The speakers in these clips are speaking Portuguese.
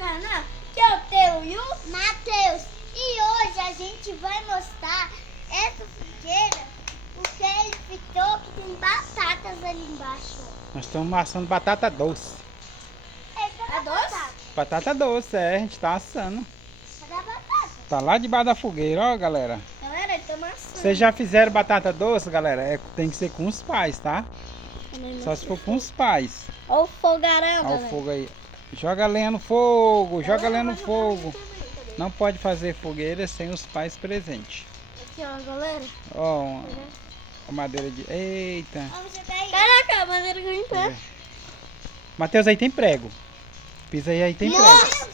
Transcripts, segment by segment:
canal, que é o teu e o Matheus. E hoje a gente vai mostrar essa fogueira, porque ele ficou que tem batatas ali embaixo. Nós estamos assando batata doce. É doce? Batata doce, a gente tá assando. Cadê a batata? Tá lá debaixo da fogueira, ó, galera. Galera, ele tá amassando. Vocês já fizeram batata doce, galera? Tem que ser com os pais, tá? Só se for com os pais. Olha o fogarão, Olha galera. o fogo aí. Joga lenha no fogo, joga lenha no fogo. Não pode fazer fogueira sem os pais presentes. Aqui, ó, galera. Ó, a madeira de... Eita. Vamos jogar aí. Caraca, a madeira caiu em pé. Matheus, aí tem prego. Pisa aí tem prego. Nossa!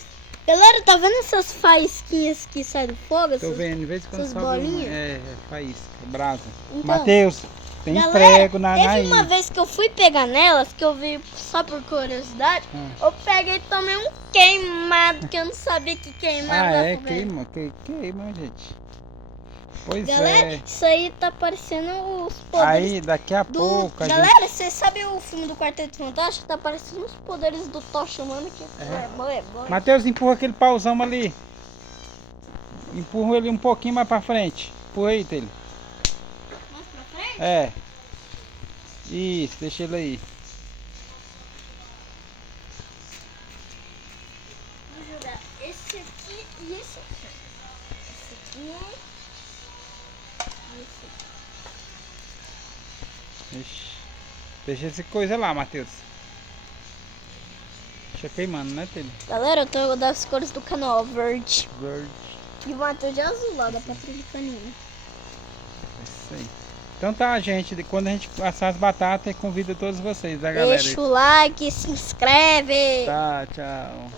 Galera, tá vendo essas faísquinhas que saem do fogo? Tô Essas... vendo, de vez em quando essas sobe uma. bolinhas? É, faísca, brasa. Então, Matheus, tem galera, prego na teve raiz. uma vez que eu fui pegar nelas, que eu vi só por curiosidade, eu peguei e tomei um queimado, que eu não sabia que queimava. Ah, é, fogueira. queima, gente. Pois Galera, é. isso aí tá parecendo os poderes Aí, daqui a do... pouco a Galera, vocês sabem o filme do Quarteto Fantástico? Tá parecendo os poderes do Tocha, mano, que é bom. gente... Matheus, empurra aquele pauzão ali. Empurra ele um pouquinho mais pra frente. Empurra aí, Telho. Mais pra frente? É. Isso, deixa ele aí. Vamos jogar esse aqui e esse aqui. Esse aqui e esse aqui. Ixi. Deixa essa coisa lá, Matheus. Deixa queimando, né, Telho? Galera, eu tô das cores do canal, verde. Verde. E o Matheus de azul lá, da Patrícia Canina. Isso aí. Então tá, gente. Quando a gente assar as batatas, convido todos vocês, a galera. Deixa o like, se inscreve. Tá, tchau.